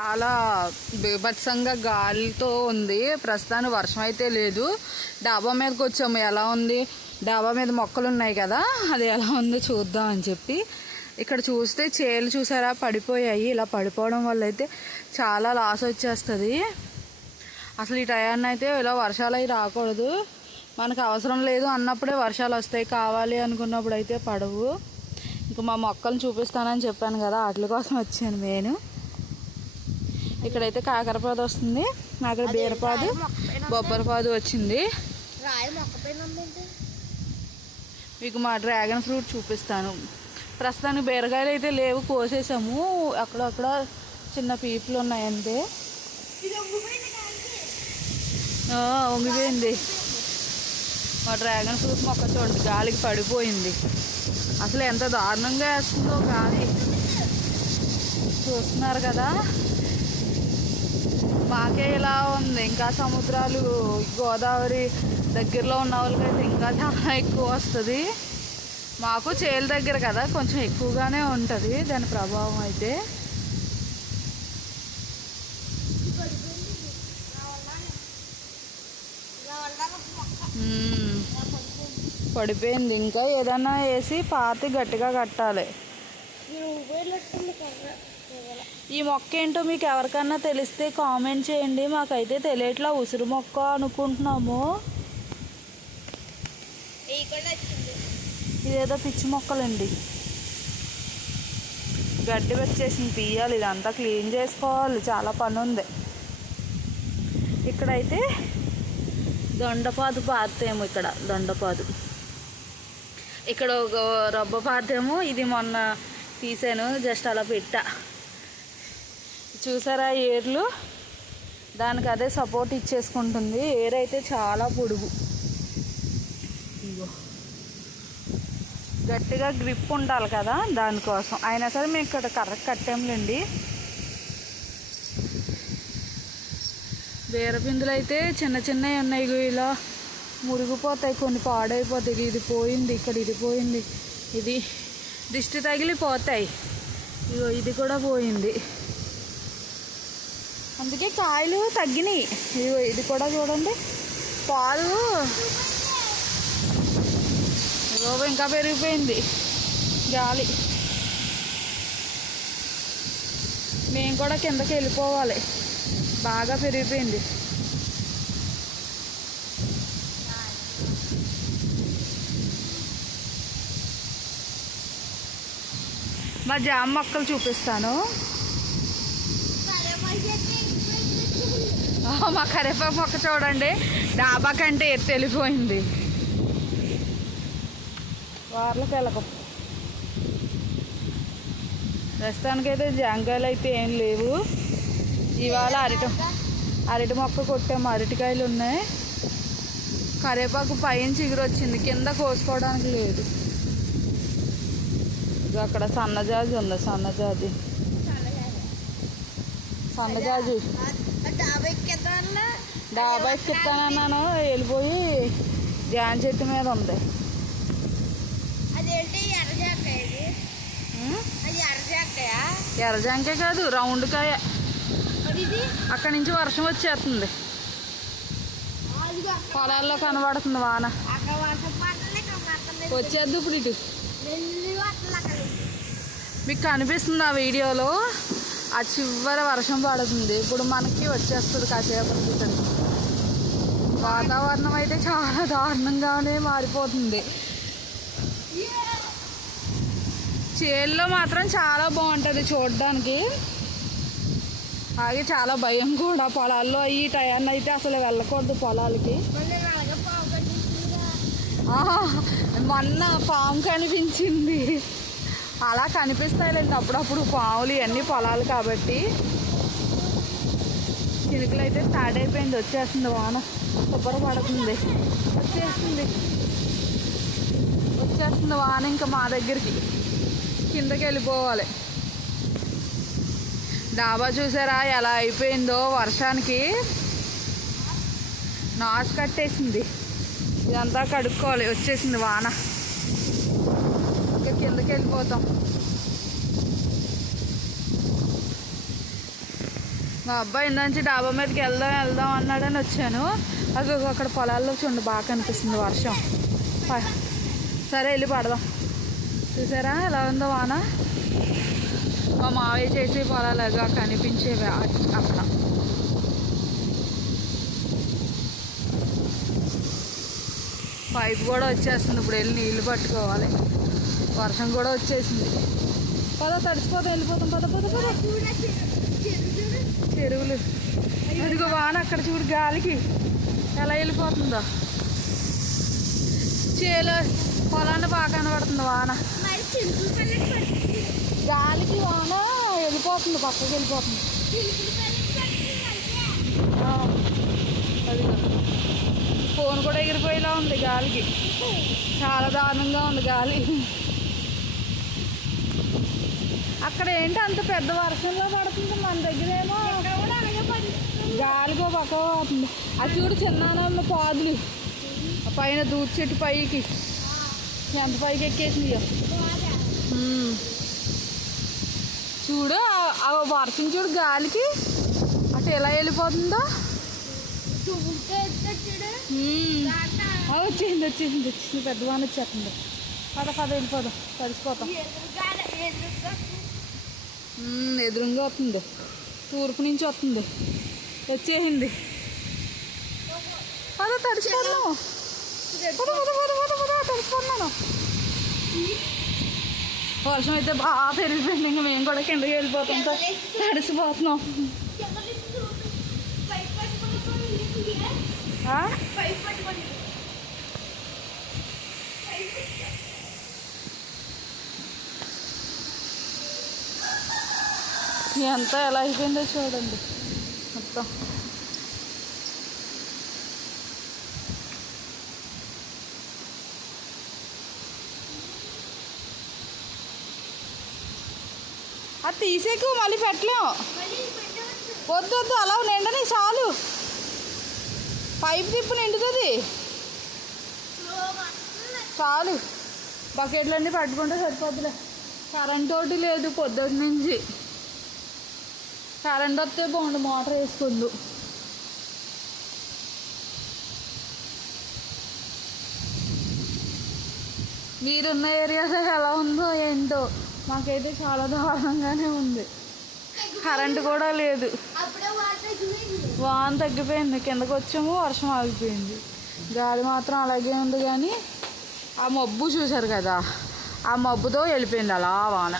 చాలా బీభత్సంగా గాలితో ఉంది. ప్రస్తుతానికి వర్షం అయితే లేదు. డాబా మీదకి వచ్చాము. ఎలా ఉంది? డాబా మీద మొక్కలు ఉన్నాయి కదా. అది ఎలా ఉందో చూద్దాం అని చెప్పి. ఇక్కడ చూస్తే చేలు చూసారా? పడిపోయాయి. ఇలా పడిపోవడం వల్ల అయితే చాలా లాస్ వచ్చేస్తుంది. అసలు ఈ టయాన్ని అయితే ఇలా వర్షాలు అవి రాకూడదు. మనకు అవసరం లేదు అన్నప్పుడే వర్షాలు వస్తాయి. కావాలి అనుకున్నప్పుడు అయితే పడవు. ఇంకా మా మొక్కలను చూపిస్తానని చెప్పాను కదా. వాటి కోసం వచ్చాను నేను. ఇక్కడైతే కాకరపాదు వస్తుంది. అక్కడ బీరపాదు బొబ్బరపాదు వచ్చింది. మీకు మా డ్రాగన్ ఫ్రూట్ చూపిస్తాను. ప్రస్తుతానికి బీరకాయలు అయితే లేవు కోసేసాము. అక్కడక్కడ చిన్న పీపులు ఉన్నాయంతే. ఉంగిపోయింది వంగిపోయింది మా డ్రాగన్ ఫ్రూట్ మొక్క చూడండి గాలికి పడిపోయింది. అసలు ఎంత దారుణంగా వేస్తుందో గాలి చూస్తున్నారు కదా. మాకే ఇలా ఉంది. ఇంకా సముద్రాలు గోదావరి దగ్గరలో ఉన్న వాళ్ళకైతే ఇంకా చాలా ఎక్కువ వస్తుంది. మాకు చేలు దగ్గర కదా కొంచెం ఎక్కువగానే ఉంటుంది దాని ప్రభావం అయితే. పడిపోయింది. ఇంకా ఏదన్నా వేసి పాతి గట్టిగా కట్టాలి ఇది ఉంగిపోయినట్టుంది కర్ర ఇవాళ. ఈ మొక్క ఏంటో మీకు ఎవరికన్నా తెలిస్తే కామెంట్ చేయండి. మాకైతే తెలియట్లా ఉసిరి మొక్క అనుకుంటున్నాము. ఇదేదో పిచ్చి మొక్కలండి. గడ్డి వచ్చేసింది తీయాలి. ఇదంతా క్లీన్ చేసుకోవాలి. చాలా పని ఉంది. ఇక్కడైతే దొండపాదు పాతేమో ఇక్కడ. దొండపాదు. ఇక్కడ ఒక రబ్బ పాతేమో. ఇది మొన్న తీసాను. జస్ట్ అలా పెట్టా. చూసారా ఏర్లు? దానికి అదే సపోర్ట్ ఇచ్చేసుకుంటుంది. ఏర్ అయితే చాలా పొడుగు. ఇగో గట్టిగా గ్రిప్ ఉండాలి కదా దానికోసం. అయినా సరే మేము ఇక్కడ కర్ర కట్టాంలేండి. బీరపిందులు అయితే చిన్న చిన్నవి ఉన్నాయి. ఇలా మురిగిపోతాయి. కొన్ని పాడైపోతాయి. ఇది పోయింది. ఇక్కడ ఇది పోయింది. ఇది దిష్టి తగిలి పోతాయి ఇగో ఇది కూడా పోయింది. అందుకే కాయలు తగ్గినాయి. ఇది కూడా చూడండి. పాలు. లోపు ఇంకా పెరిగిపోయింది. గాలి. మేము కూడా కిందకి వెళ్ళిపోవాలి. బాగా పెరిగిపోయింది. మా జామ మొక్కలు చూపిస్తాను. మా కరివేపాకు మొక్క చూడండి. డాబా కంటే ఎత్తు వెళ్ళిపోయింది వార్లకు ప్రస్తుతానికైతే జాంకాయలు అయితే ఏం లేవు. ఇవాళ అరటి అరటి మొక్క కొట్టాము. అరటికాయలు ఉన్నాయి. కరివేపాకు పైన చిగురు వచ్చింది. కింద కోసుకోవడానికి లేదు. అక్కడ సన్నజాజి ఉంది. సన్నజాజి సన్నజాజి డాబా ఎక్కిస్తానన్నాను వెళ్ళిపోయి జాన్ చెట్టు మీద ఉంది. ఎర్రజాంకే కాదు రౌండ్ కాయ. అక్కడి నుంచి వర్షం వచ్చేస్తుంది. పొలాల్లో కనబడుతుంది వాన. వచ్చేద్దు ఇప్పుడు ఇటు. మీకు కనిపిస్తుంది ఆ వీడియోలో? ఆ చివర వర్షం పడుతుంది. ఇప్పుడు మనకి వచ్చేస్తుంది కాసేపటి క్రితం వాతావరణం అయితే చాలా దారుణంగానే మారిపోతుంది. చేల్లో మాత్రం చాలా బాగుంటుంది చూడడానికి. అలాగే చాలా భయం కూడా పొలాల్లో. ఈ టయాన్ని అయితే అసలు వెళ్ళకూడదు పొలాలకి. మొన్న పాము కనిపించింది. అలా కనిపిస్తాయిలేండి. అప్పుడప్పుడు పావులు ఇవన్నీ పొలాలు కాబట్టి. చినుకులు అయితే స్టార్ట్ అయిపోయింది. వచ్చేస్తుంది వాన. కొబ్బరి పడుతుంది. వచ్చేస్తుంది. వచ్చేస్తుంది వాన ఇంకా మా దగ్గరికి. కిందకి వెళ్ళిపోవాలి. డాబా చూసారా ఎలా అయిపోయిందో వర్షానికి. నాసు కట్టేసింది. ఇదంతా కడుక్కోవాలి. వచ్చేసింది వాన. కిందకి వెళ్ళిపోతాం. మా అబ్బాయి ఇందాంచి డాబా మీదకి వెళ్దాం వెళ్దాం అన్నాడని వచ్చాను. అది అక్కడ పొలాల్లో చూడండి బాగా కనిపిస్తుంది వర్షం. సరే వెళ్ళి పడదాం. చూసారా ఎలా ఉందో వాన? మా మావయ్య చేసే పొలాలుగా కనిపించేవి అక్కడ. పైపు కూడా వచ్చేస్తుంది ఇప్పుడు వెళ్ళి నీళ్ళు పట్టుకోవాలి. వర్షం కూడా వచ్చేసింది. పద తడిసిపోతాం వెళ్ళిపోతాం. పద పద పద. చెరువులు. అదిగో వాన అక్కడ చూడు గాలికి ఎలా వెళ్ళిపోతుందో. చేలో పొలాన్ని బాగా కనబడుతుంది వాన. గాలికి వాన వెళ్ళిపోతుంది పక్కకి వెళ్ళిపోతుంది. అది ఫోన్ కూడా ఎగిరిపోయేలా ఉంది గాలికి. చాలా దారుణంగా ఉంది గాలి. అక్కడ ఏంటి అంత పెద్ద వర్షంలో పడుతుంది? మన దగ్గర ఏమో గాలిగో పక్క పోతుంది అది చూడు చిన్నానమ్మ పాదులు. పైన దూది చెట్టు పైకి. ఎంత పైకి ఎక్కేసింది చూడు ఆ- వర్షం చూడు గాలికి. అటు ఎలా వెళ్ళిపోతుందో. వచ్చింది వచ్చింది వచ్చింది. పెద్దవాన్ని వచ్చేస్తుంది. పద పద వెళ్ళిపోదాం. తడిసిపోతాం ఎదురుగా వస్తుంది. తూర్పు నుంచి వస్తుంది. వచ్చేసింది. పద పద తడిసిపోతున్నాను. వర్షం అయితే బాగా పెరిగిపోయింది. ఇంకా మేము కూడా కిందకి వెళ్ళిపోతాం తడిసిపోతున్నాం చూడు పైప్ పట్టుకొని ఇల్లు ఆ? పైప్ పట్టుకొని ఎంత ఎలా అయిపోయిందో చూడండి. మొత్తం. అది తీసేకు మళ్ళీ పెట్టలేం. వద్దు వద్దు అలా నిండని చాలు. పైప్ తిప్పు నిండుతుంది. చాలు. బకెట్లన్నీ పట్టుకుంటే సరిపోద్దులే. కరెంట్ ఒకటి లేదు పొద్దున్న నుంచి కరెంట్ వస్తే బాగుండు మోటార్ వేసుకుందు మీరున్న ఏరియాలో ఎలా ఉందో ఏంటో మాకైతే చాలా దారుణంగానే ఉంది. కరెంట్ కూడా లేదు. వాన తగ్గిపోయింది కిందకు వచ్చాము వర్షం ఆగిపోయింది. గాలి మాత్రం అలాగే ఉంది కానీ ఆ మబ్బు చూశారు కదా ఆ మబ్బుతో వెళ్ళిపోయింది అలా వాన.